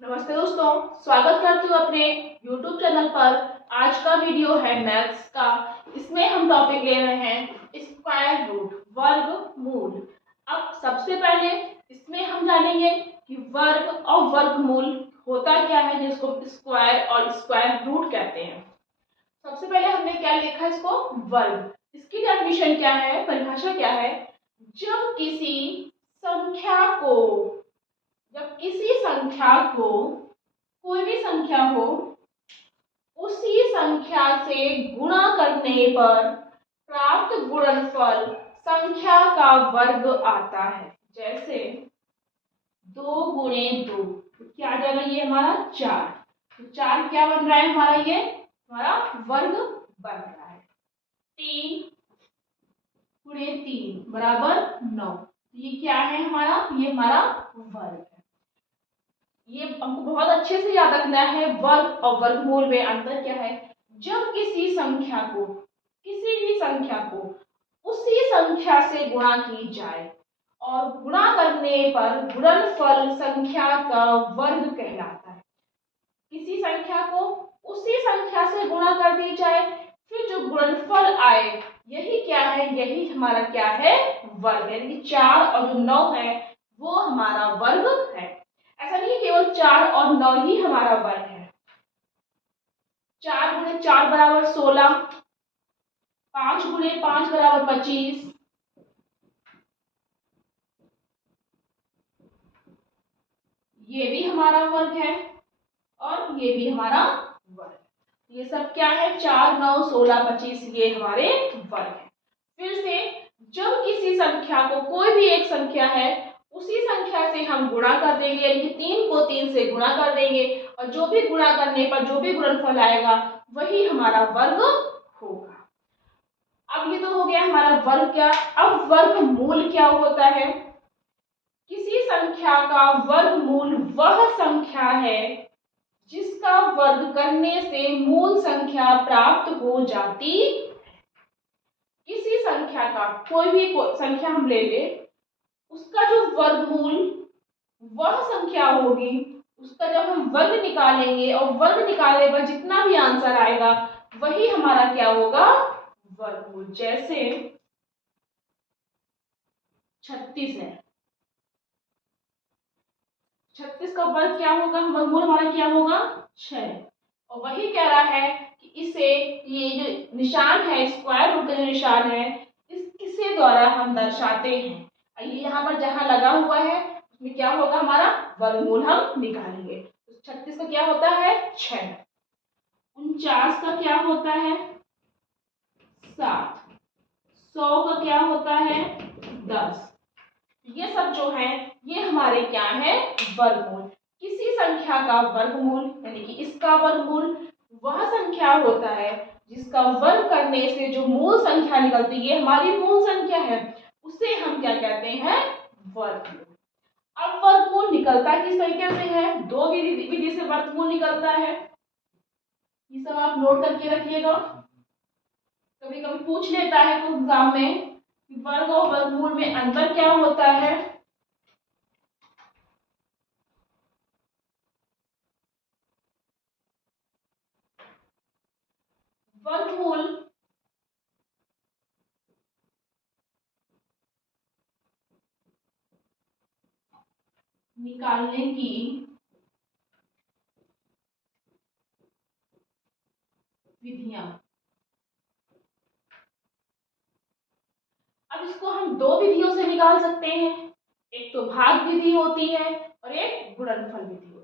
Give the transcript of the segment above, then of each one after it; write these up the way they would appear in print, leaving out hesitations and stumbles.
नमस्ते दोस्तों, स्वागत करती हूँ अपने YouTube चैनल पर। आज का वीडियो है मैथ्स का। इसमें हम टॉपिक ले रहे हैं स्क्वायर रूट, वर्गमूल। अब सबसे पहले इसमें हम जानेंगे कि वर्ग और वर्गमूल होता क्या है, जिसको स्क्वायर और स्क्वायर रूट कहते हैं। सबसे पहले हमने क्या लिखा, इसको वर्ग। इसकी डेफिनेशन क्या है, परिभाषा क्या है? जब किसी संख्या को कोई भी संख्या हो, उसी संख्या से गुणा करने पर प्राप्त गुणनफल संख्या का वर्ग आता है। जैसे 2 गुणे 2 क्या आ जाएगा, ये हमारा 4। तो 4 क्या बन रहा है हमारा, ये हमारा वर्ग बन रहा है। 3 गुणे 3 बराबर 9। ये क्या है हमारा, ये हमारा वर्ग है। ये हमको बहुत अच्छे से याद रखना है। वर्ग और वर्गमूल में अंतर क्या है? जब किसी भी संख्या को उसी संख्या से गुणा की जाए और गुणा करने पर गुणनफल संख्या का वर्ग कहलाता है। किसी संख्या को उसी संख्या से गुणा कर दी जाए, फिर जो गुणनफल आए, यही क्या है, यही हमारा क्या है, वर्ग। यानी 4 और जो 9 है वो हमारा वर्ग है। ऐसा नहीं केवल 4 और 9 ही हमारा वर्ग है। 4 गुणे 4 बराबर 16, 5 गुणे 5 बराबर 25, ये भी हमारा वर्ग है और ये भी हमारा वर्ग है। ये सब क्या है, 4, 9, 16, 25, ये हमारे वर्ग है। फिर से जब किसी संख्या को, कोई भी एक संख्या है, उसी संख्या से हम गुणा कर देंगे, यानी कि 3 को 3 से गुणा कर देंगे और जो भी गुणा करने पर जो भी गुणनफल आएगा वही हमारा वर्ग होगा। अब ये तो हो गया हमारा वर्ग। क्या, अब वर्गमूल क्या होता है? किसी संख्या का वर्गमूल वह संख्या है जिसका वर्ग करने से मूल संख्या प्राप्त हो जाती। किसी संख्या का, कोई भी संख्या हम ले ले, उसका जो वर्गमूल वह संख्या होगी, उसका जब हम वर्ग निकालेंगे और वर्ग निकालने पर जितना भी आंसर आएगा वही हमारा क्या होगा, वर्गमूल। जैसे 36 है, 36 का वर्ग क्या होगा, वर्गमूल हमारा क्या होगा, 6। और वही कह रहा है कि इसे, ये जो निशान है स्क्वायर रूट का जो निशान है, किसके द्वारा हम दर्शाते हैं। ये यहाँ पर जहां लगा हुआ है उसमें क्या होगा, हमारा वर्गमूल हम निकालेंगे। तो 36 का क्या होता है, 6। 49 का क्या होता है, 7। 100 का क्या होता है, 10। ये सब जो है ये हमारे क्या है, वर्गमूल। किसी संख्या का वर्गमूल यानी कि इसका वर्गमूल वह संख्या होता है जिसका वर्ग करने से जो मूल संख्या निकलती है, ये हमारी मूल संख्या है, उसे हम क्या कहते हैं, वर्गमूल। अब वर्गमूल निकलता किस तरीके से है? दो विधि से वर्गमूल निकलता है। ये सब आप नोट करके रखिएगा, कभी कभी पूछ लेता है तो एग्जाम में कि वर्ग और वर्गमूल में अंतर क्या होता है। वर्गमूल निकालने की विधियां। अब इसको हम दो विधियों से निकाल सकते हैं। एक तो भाग विधि होती है और एक गुणनफल विधि होती है।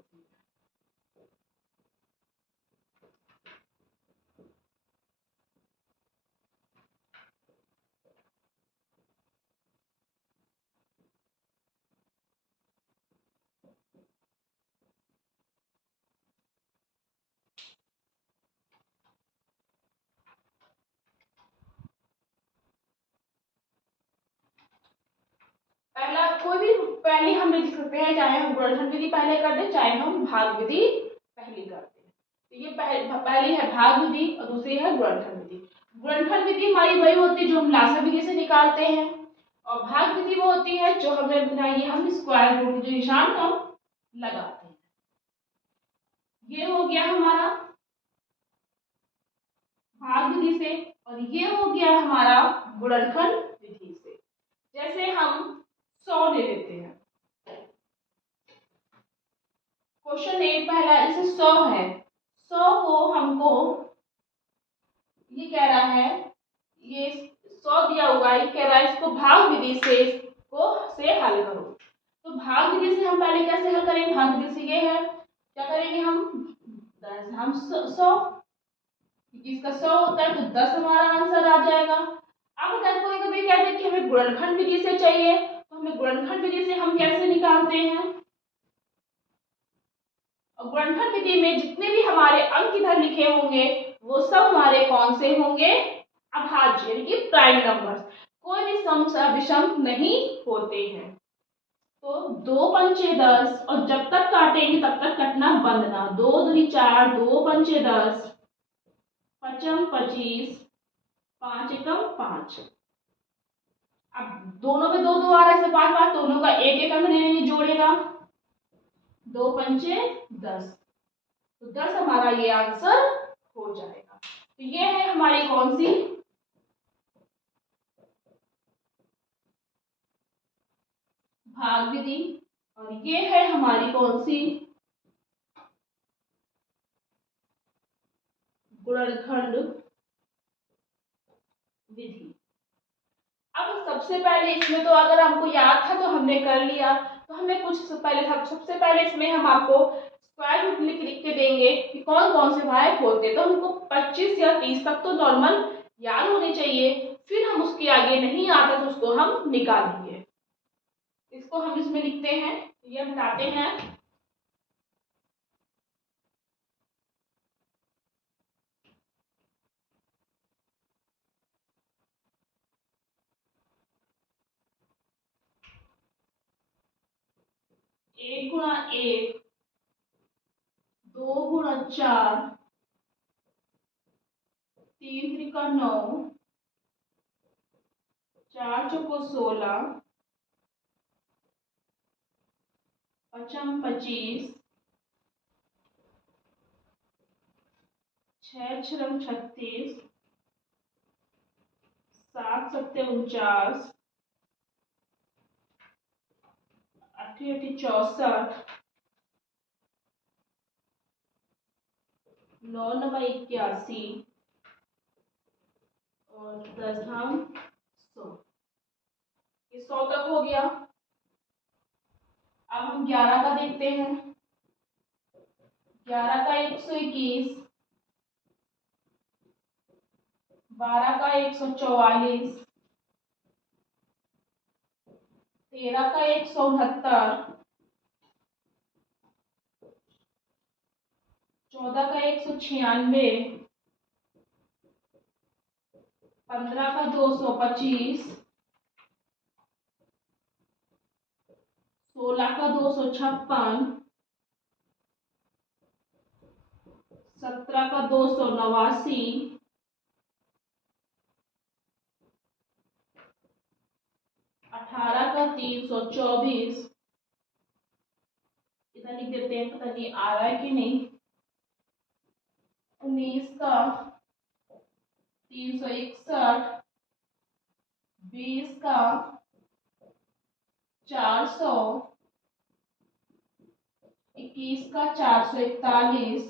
पहला कोई भी, पहले हम लिख सकते हैं, चाहे हम गुणनफल विधि पहले कर दें, चाहे हम भाग विधि पहले कर दें। तो ये पहली है भाग विधि और दूसरी है गुणनफल विधि। गुणनफल विधि हमारी वही होती है जो हम लासा विधि से निकालते हैं, और भाग विधि वो होती है जो हमने बनाई है, हम स्क्वायर रूट के निशान हम लगाते हैं। ये हो गया हमारा भाग विधि से, और ये हो गया हमारा गुणनखंड विधि से। जैसे हम 100 ले लेते हैं, क्वेश्चन ए पहला, जैसे 100 है, 100 को हमको ये कह रहा है, ये 100 दिया हुआ है, ये कह रहा है इसको भाग विधि से हल करो। तो भाग विधि से हम पहले कैसे हल करेंगे? भाग विधि से ये है, क्या करेंगे हम 10, हम 100, इसका 100 होता है तो 10 हमारा आंसर आ जाएगा। अब अगर कोई कभी कहते हैं कि हमें गुणनखंड विधि से चाहिए, तो हमें गुणनखंड विधि से हम कैसे निकालते हैं? और गुणनखंड विधि में जितने भी हमारे अंक इधर लिखे होंगे वो सब हमारे कौन से होंगे? अभाज्य, यानी कि प्राइम नंबर। कोई भी सम विषम नहीं होते हैं। तो 2 पंचे 10, और जब तक काटेंगे तब तक कटना बंद ना। 2 दूनी 4, 2 पंचे 10, पचम 25, 5 एकम 5। अब दोनों में 2 2 आ रहा है, 5 5, दोनों का एक एक अंक ले लेंगे, जोड़ेगा, 2 पंचे 10, तो 10 हमारा ये आंसर हो जाएगा। तो ये है हमारी कौन सी? भाग विधि, और ये है हमारी कौन सी? गुणनखंड विधि। अब सबसे पहले इसमें तो अगर हमको याद था तो हमने कर लिया, तो हमें कुछ पहले सबसे पहले इसमें हम आपको स्क्वायर रूट लिख के देंगे कि कौन कौन से भाग होते, तो हमको 25 या 30 तक तो नॉर्मल याद होने चाहिए, फिर हम उसके आगे नहीं आता तो उसको हम निकालेंगे। इसको हम इसमें लिखते हैं, ये बताते हैं। एक गुणा एक, 2 गुणा 4, 3 त्रिका 9, 4 चौको 16, पचम 25, 6 छम 36, 7 सत्ते 49, 8 8 64, 9 9 81, और 10 धाम 100। ये 100 तक हो गया। अब हम 11 का देखते हैं। 11 का 121, 12 का 144, 13 का 169, 14 का 196, 15 का 225, 16 का 256, 17 का 289, 18 का 324, इधर लिख देते हैं, पता नहीं आ रहा है कि नहीं, 19 का 361, 20 का 400, 21 का 441,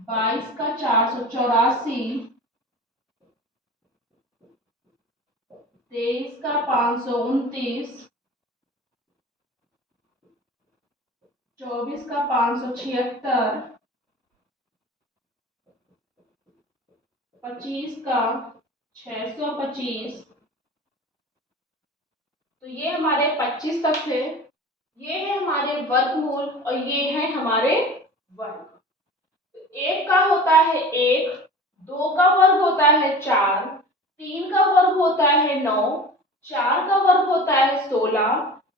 22 का 484, 23 का 529, 24 का 576, 25 का 625। तो ये हमारे 25 तक थे। ये है हमारे वर्गमूल और ये है हमारे वर्ग। तो एक का होता है 1, 2 का वर्ग होता है 4, 3 का वर्ग होता है 9, 4 का वर्ग होता है 16,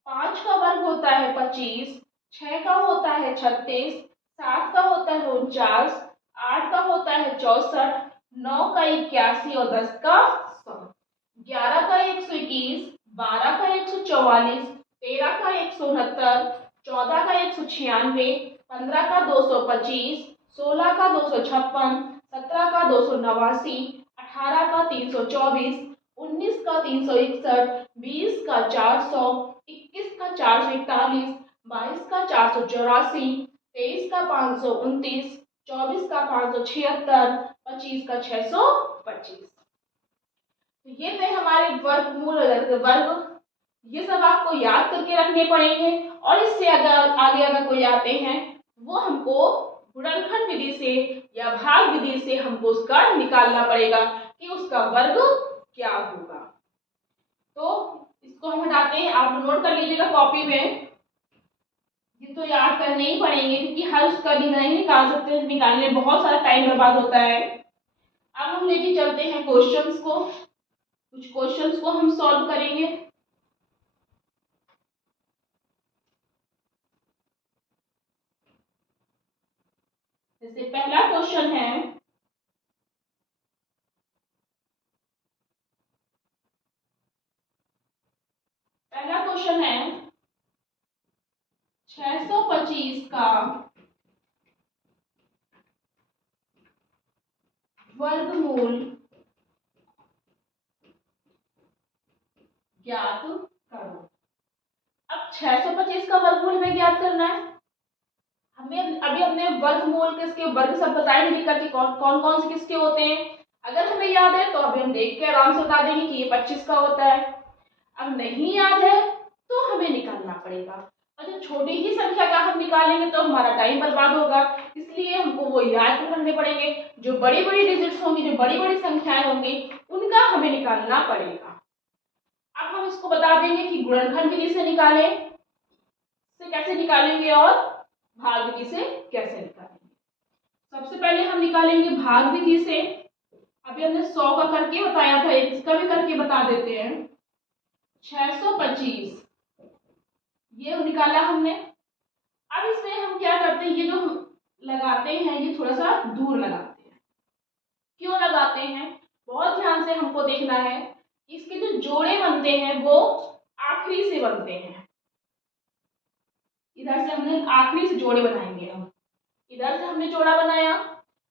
5 का वर्ग होता है 25, 6 का होता है 36, 7 का होता है 49, 8 का होता है 64, 9 का 81 और 10 का 100। 11 का 121, 12 का 144, 13 का 169, 14 का 196, 15 का 225, 16 का 256, 17 का 289, 18 का 324, 19 का 361, 20 का 400, 21 का 441, 22 का 484, 23 का 529, 24 का 576, 25 का 625। तो ये थे हमारे वर्गमूल वर्ग। ये सब आपको याद करके रखने पड़ेंगे और इससे आगे अगर कोई आते हैं वो हमको गुणनखंड विधि से या भाग विधि से हमको उसका निकालना पड़ेगा कि उसका वर्ग क्या होगा। तो इसको हम हटाते हैं, आप नोट कर लीजिएगा कॉपी में। ये तो याद करने ही पड़ेंगे क्योंकि हर उसका नहीं निकाल सकते, निकालने में बहुत सारा टाइम बर्बाद होता है। अब हम लेके चलते हैं क्वेश्चंस को, कुछ क्वेश्चंस को हम सॉल्व करेंगे। जैसे पहला क्वेश्चन है, पहला क्वेश्चन है 625 का वर्गमूल ज्ञात करो। अब 625 का वर्गमूल हमें ज्ञात करना है। हमें अभी हमने वर्गमूल किसके वर्ग सब बताए नहीं करके कौन कौन से किसके होते हैं। अगर हमें याद है तो अभी हम देख के आराम से बता देंगे कि ये 25 का होता है। अब नहीं याद है तो हमें निकालना पड़ेगा, और जब छोटी ही संख्या का हम निकालेंगे तो हमारा टाइम बर्बाद होगा, इसलिए हमको वो याद करने पड़ेंगे। जो बड़ी बड़ी डिजिट्स होंगी, जो बड़ी बड़ी संख्याएं होंगी, उनका हमें निकालना पड़ेगा। अब हम इसको बता देंगे कि गुणनखंड विधि से कैसे निकालेंगे और भाग विधि से कैसे निकालेंगे। सबसे पहले हम निकालेंगे भाग विधि से। अभी हमने 100 का करके बताया था, इसका भी करके बता देते हैं। 625 ये निकाला हमने। अब इसमें हम क्या करते हैं, ये जो हम लगाते हैं ये थोड़ा सा दूर लगाते हैं। क्यों लगाते हैं, बहुत ध्यान से हमको देखना है। इसके जो जोड़े बनते हैं वो आखिरी से बनते हैं। इधर से हमने आखिरी से जोड़े बनाएंगे। हम इधर से हमने जोड़ा बनाया,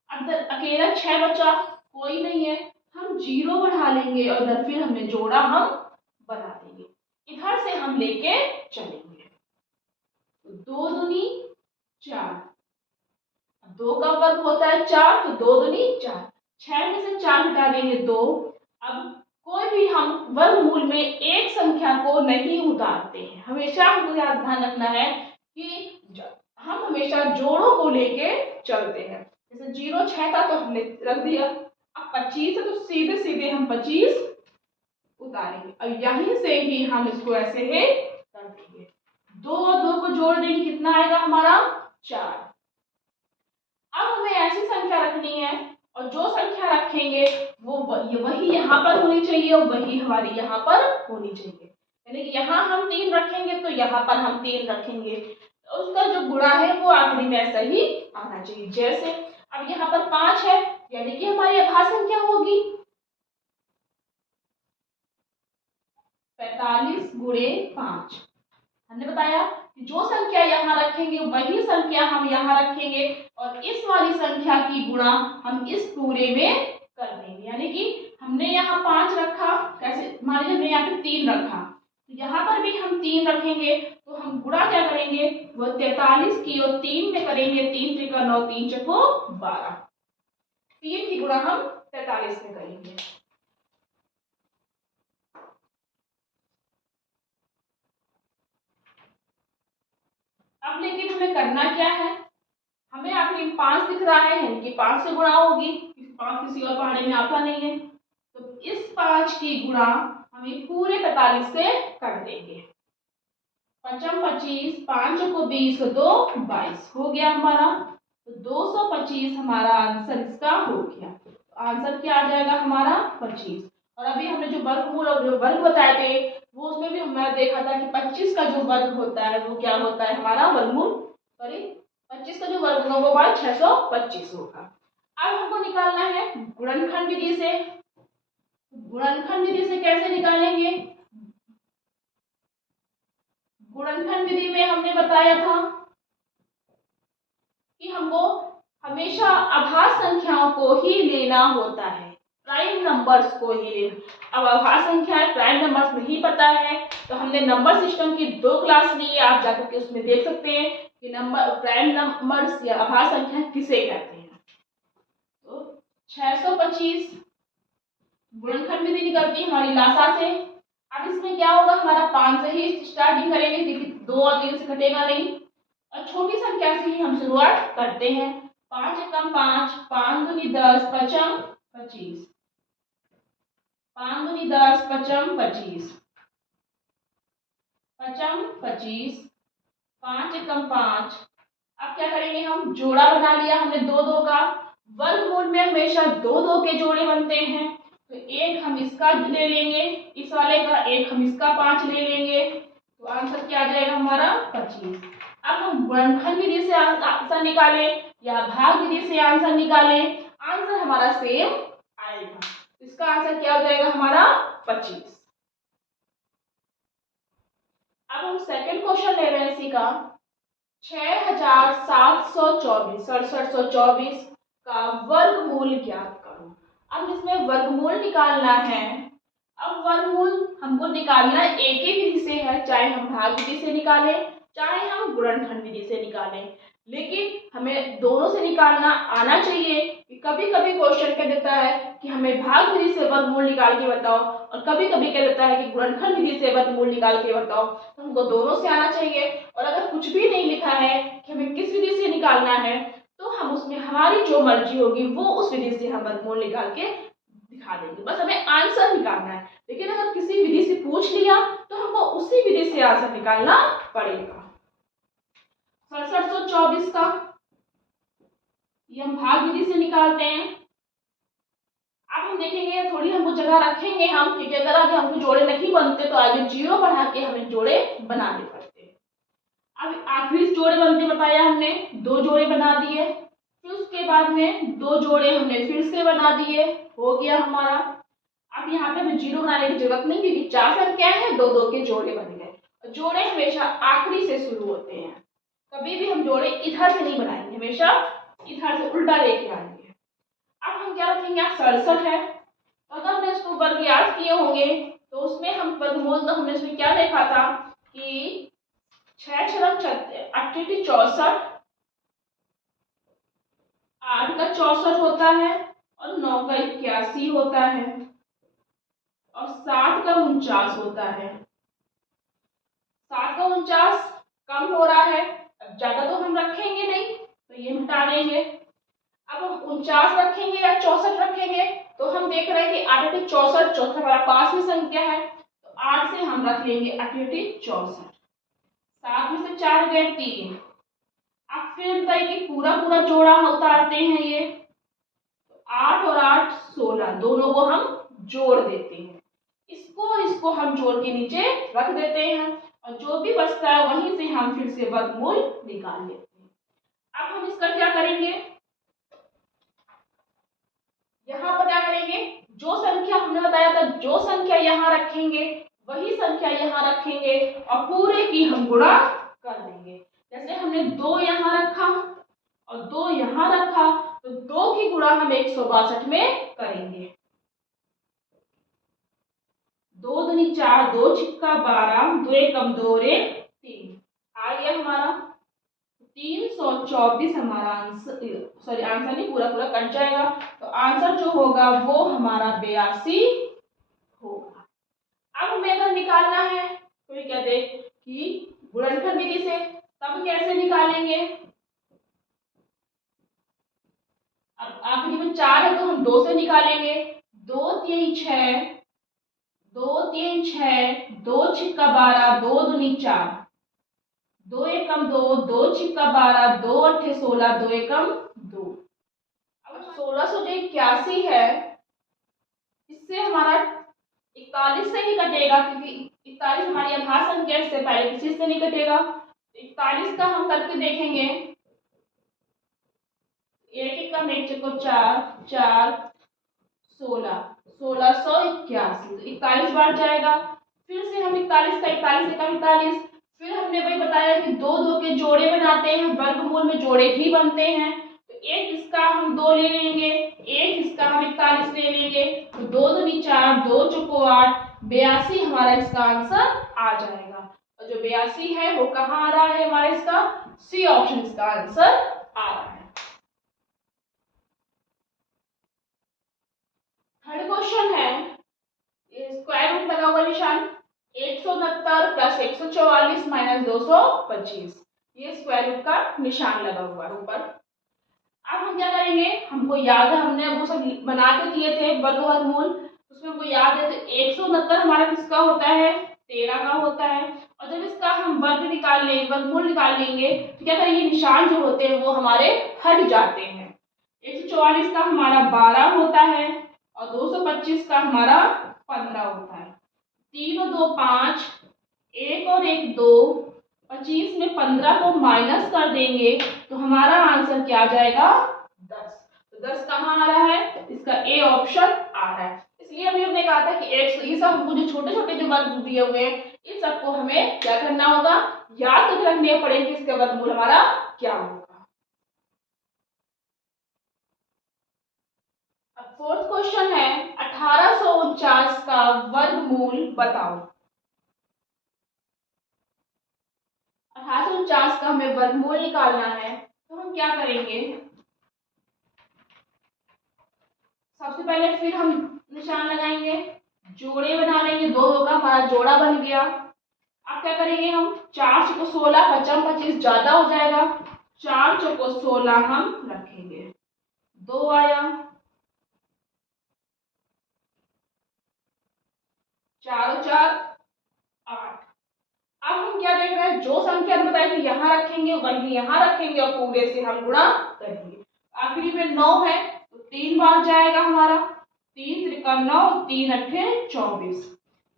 अब अकेला 6 बचा, कोई नहीं है, हम 0 बढ़ा लेंगे और इधर फिर हमने जोड़ा हम बना देंगे। इधर से हम लेके चलेंगे। 2 दूनी 4, 2 का वर्ग होता है 4, तो 2 दूनी 4, 6 में से 4 हटा देंगे 2। अब कोई भी हम वर्गमूल में एक संख्या को नहीं उतारते हैं। हमेशा हमको ध्यान रखना है कि हम हमेशा जोड़ों को लेके चलते हैं। जैसे 0 6 था तो हमने रख दिया, अब 25 है तो सीधे सीधे हम 25 उतारेंगे और यहीं से ही हम इसको ऐसे ही कर देंगे। 2 और 2 को जोड़ देंगे, कितना आएगा हमारा 4। अब हमें ऐसी संख्या रखनी है और जो संख्या रखेंगे वो वही यहाँ पर होनी चाहिए और वही हमारी यहाँ पर होनी चाहिए। यानी कि यहाँ हम 3 रखेंगे तो यहाँ पर हम 3 रखेंगे, तो उसका जो गुणा है वो आखिरी में ऐसा ही आना चाहिए। जैसे अब यहाँ पर 5 है, यानी कि हमारी अभाज्य संख्या होगी 45 गुणे 5। हमने बताया कि जो संख्या यहाँ रखेंगे वही संख्या हम यहाँ रखेंगे और इस वाली संख्या की गुणा हम इस पूरे में कर देंगे। यानी कि हमने यहाँ 5 रखा, कैसे मान लीजिए हमने यहाँ पे 3 रखा, तो यहाँ पर भी हम 3 रखेंगे, तो हम गुणा क्या करेंगे, वो 43 की और 3 में करेंगे। 3 त्रिका 9, 3 चको 12, 3 की गुणा हम 43 में करेंगे। अब लेकिन हमें करना क्या है, हमें आखिर में 5 दिख रहा है, यानी कि 5 से गुणा होगी, 5 किसी और पहाड़े में आता नहीं है, तो इस 5 की गुणा हमें पूरे 45 से कर देंगे। 5 25, 5 को 20, 2 22 हो गया हमारा, तो 225 हमारा आंसर इसका हो गया। तो आंसर क्या आ जाएगा हमारा 25। और अभी हमने जो वर्गमूल और जो वर्ग बताए थे वो उसमें भी हमने देखा था कि 25 का जो वर्ग होता है वो क्या होता है, हमारा वर्गमूल, सॉरी 25 का जो वर्ग होगा वो बार 625 होगा। अब हमको निकालना है गुणनखंड विधि से। गुणनखंड विधि से कैसे निकालेंगे, गुणनखंड विधि में हमने बताया था हमको हमेशा आभास संख्याओं को ही लेना होता है, प्राइम नंबर्स को ही लेना। अब आभास संख्याएं प्राइम नंबर्स नहीं पता है तो हमने नंबर सिस्टम की 2 क्लास ली है, आप जाकर के उसमें देख सकते हैं कि नंबर प्राइम नंबर्स या आभास संख्या किसे कहते हैं। तो 625 गुणनखंड विधि निकलती है हमारी लासा से। अब इसमें क्या होगा, हमारा 5 से ही स्टार्टिंग करेंगे क्योंकि 2 और 3 से घटेगा नहीं, और छोटी संख्या से ही हम शुरुआत करते हैं। 5 एकम 5, 5 दूनी 10, पचम 25, 5 दूनी 10, पचम 25, पचम 25, 5 एकम 5। अब क्या करेंगे, हम जोड़ा बना लिया हमने 2 2 का। वर्गमूल में हमेशा 2 2 के जोड़े बनते हैं, तो एक हम इसका ले लेंगे इस वाले का, एक हम इसका 5 ले लेंगे, तो आंसर क्या आ जाएगा हमारा 25। अब हम गुणनखंड विधि से आंसर निकालें या भाग विधि से आंसर निकालें, आंसर हमारा सेम आएगा। इसका आंसर क्या हो जाएगा हमारा 25। अब हम सेकंड क्वेश्चन ले रहे हैं इसी का। 6724 का वर्गमूल ज्ञात करो। अब इसमें वर्गमूल निकालना है। अब वर्गमूल हमको निकालना एक ही विधि से है, चाहे हम भाग विधि से निकालें चाहे हम गुणनखंड विधि से निकालें, लेकिन हमें दोनों से निकालना आना चाहिए। कभी कभी क्वेश्चन कह देता है कि हमें भाग विधि से वर्गमूल निकाल के बताओ, और कभी कभी कह देता है कि गुणनखंड विधि से वर्गमूल निकाल के बताओ, तो हमको दोनों से आना चाहिए। और अगर कुछ भी नहीं लिखा है कि हमें किस विधि से निकालना है, तो हम उसमें हमारी जो मर्जी होगी वो उस विधि से हम वर्गमूल निकाल के दिखा देंगे, बस हमें आंसर निकालना है। लेकिन अगर किसी विधि से पूछ लिया तो हमको उसी विधि से आंसर निकालना पड़ेगा। 6724 का ये हम भाग विधि से निकालते हैं। अब हम देखेंगे, थोड़ी हमको जगह रखेंगे हम, क्योंकि अगर आगे हमको जोड़े नहीं बनते तो आगे जीरो बढ़ा के हमें जोड़े बनाने पड़ते हैं। अब आखिरी जोड़े बनते बताया हमने, 2 जोड़े बना दिए, फिर उसके बाद में 2 जोड़े हमने फिर से बना दिए, हो गया हमारा। अब यहाँ पे हमें जीरो बनाने की जरूरत नहीं, क्योंकि 4 संख्याएं हैं, 2 2 के जोड़े बन गए। जोड़े हमेशा आखिरी से शुरू होते हैं, कभी भी हम जोड़े इधर से नहीं बनाएंगे, हमेशा इधर से उल्टा लेके आएंगे। अब हम क्या रखेंगे, यहाँ 67 है, अगर हमने इसको वर्ग याद किए होंगे तो उसमें हम वर्गमूल, तो हमने इसमें क्या देखा था कि 6 छक 68 64, 8 का 64 होता है और 9 का 81 होता है और 7 का 49 होता है। 7 का 49 कम हो रहा है, अब ज्यादा तो हम रखेंगे नहीं तो ये हटा देंगे। अब हम 49 रखेंगे या 64 रखेंगे, तो हम देख रहे हैं कि 8 8 64, चौथा हमारा 5वीं संख्या है, तो 8 से हम रख लेंगे 8 8 64, 7 में से 4 गए 3। अब फिर बताइए कि पूरा पूरा जोड़ा उतारते हैं, ये 8 और 8 16, दोनों को हम जोड़ देते हैं, इसको हम जोड़ के नीचे रख देते हैं, और जो भी बचता है वहीं से हम फिर से वर्गमूल निकाल लेते हैं। अब हम इसका क्या करेंगे, यहाँ पर क्या करेंगे, जो संख्या हमने बताया था, जो संख्या यहाँ रखेंगे वही संख्या यहाँ रखेंगे और पूरे की हम गुणा कर देंगे। जैसे हमने 2 यहाँ रखा और 2 यहाँ रखा, तो 2 की गुणा हम 162 में करेंगे। 2 दूनी 4, 2 छिक्का 12, 2 एकम 2 रे 3, आ गया हमारा 324 हमारा आंसर, सॉरी आंसर नहीं, पूरा पूरा कट जाएगा, तो आंसर जो होगा वो हमारा 82 होगा। अब हमें अगर निकालना है तो ये कहते कि गुणनखंड विधि से, तब कैसे निकालेंगे। अब आखिरी में 4 है तो हम 2 से निकालेंगे, 2 3 6, 2 3 6, 2 छिक्का 12, 2 दूनी 4, 2 एकम 2, 2 छिक्का 12, 2 अट्ठे 16, 2 एकम 2। अब 1681 है, इससे हमारा 41 से ही कटेगा, क्योंकि 41 हमारी आभास संख्या से पहले किसी से नहीं कटेगा। 41 का हम करके देखेंगे, 1 एकम 1 चक्को 4, 4 16, 1681, 41 बार जाएगा। फिर से हम 41 का 41 एकम 41, फिर हमने वही बताया कि दो दो के जोड़े बनाते हैं, वर्गमूल में जोड़े भी बनते हैं। तो एक इसका हम 2 ले लेंगे, एक इसका हम 41 ले लेंगे, तो 2 दूनी 4, 2 चौको 8, 82 हमारा इसका आंसर आ जाएगा। और जो 82 है वो कहाँ आ रहा है हमारा, इसका सी ऑप्शन इसका आंसर आ रहा है। थर्ड क्वेश्चन है, स्क्वायर रूट लगा हुआ निशान, 169 प्लस 144 माइनस 225, ये स्क्वायर रूट का निशान लगा हुआ है ऊपर। अब हम क्या करेंगे, हमको याद है हमने वो सब बना के किए थे वर्ग वर्गमूल, उसमें हमको याद है 169 हमारा किसका होता है, 13 का होता है। और जब इसका हम वर्ग निकाल लेंगे, वर्गमूल निकाल लेंगे, तो क्या करेंगे, निशान जो होते हैं वो हमारे हट जाते हैं। 144 का हमारा 12 होता है और 225 का हमारा 15 होता है। 3 और 2 5, 1 और 1 2, 25 में 15 को माइनस कर देंगे तो हमारा आंसर क्या आ जाएगा, 10। तो 10 कहाँ आ रहा है, इसका ए ऑप्शन आ रहा है। इसलिए अभी हमने कहा था कि ये सब हमको जो छोटे छोटे जो वर्ग दिए हुए हैं इन सबको हमें क्या करना होगा, याद करके रखने पड़ेंगे इसका वर्गमूल हमारा क्या होगा। अब फोर्थ क्वेश्चन है, 1849 का वर्गमूल बताओ। 1849 का हमें वर्गमूल निकालना है, तो हम क्या करेंगे, सबसे पहले फिर हम निशान लगाएंगे, जोड़े बना लेंगे, दो दो का हमारा जोड़ा बन गया। अब क्या करेंगे, हम 4 चौको 16, 55 25 ज्यादा हो जाएगा, 4 चौको 16 हम रखेंगे, 2 आया, 4 और 4 8। अब हम क्या देख रहे हैं, जो संख्या बताई थी यहाँ रखेंगे वही यहाँ रखेंगे और पूरे से हम गुणा करेंगे। आखिरी में 9 है तो 3 बार जाएगा हमारा, 3 त्रिका 9, 3 अट्ठे 24।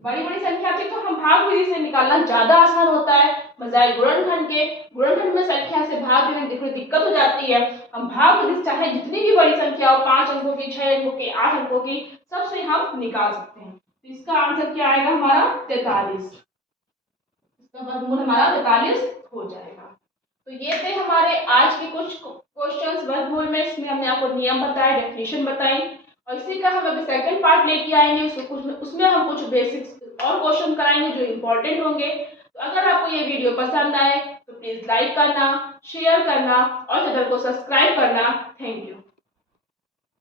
बड़ी बड़ी संख्या थी तो हम भाग विधि से निकालना ज्यादा आसान होता है, बजाय गुणनखंड के। गुणनखंड में संख्या से भाग देने में थोड़ी दिक्कत हो जाती है। हम भाग विधि से चाहे जितनी भी बड़ी संख्या हो, 5 अंकों की, 6 अंकों की, 8 अंकों की, सबसे हम निकाल सकते हैं। तो इसका आंसर क्या आएगा हमारा, 43। इसका वर्गमूल हमारा 43 हो जाएगा। तो ये थे हमारे आज के कुछ क्वेश्चंस वर्गमूल में। इसमें हमने आपको नियम बताए, डेफिनेशन बताई, और इसी का हम अभी सेकंड पार्ट लेके आएंगे। उसमें हम कुछ बेसिक्स और क्वेश्चन कराएंगे जो इम्पोर्टेंट होंगे। तो अगर आपको ये वीडियो पसंद आए तो प्लीज लाइक करना, शेयर करना और चैनल को सब्सक्राइब करना। Thank you.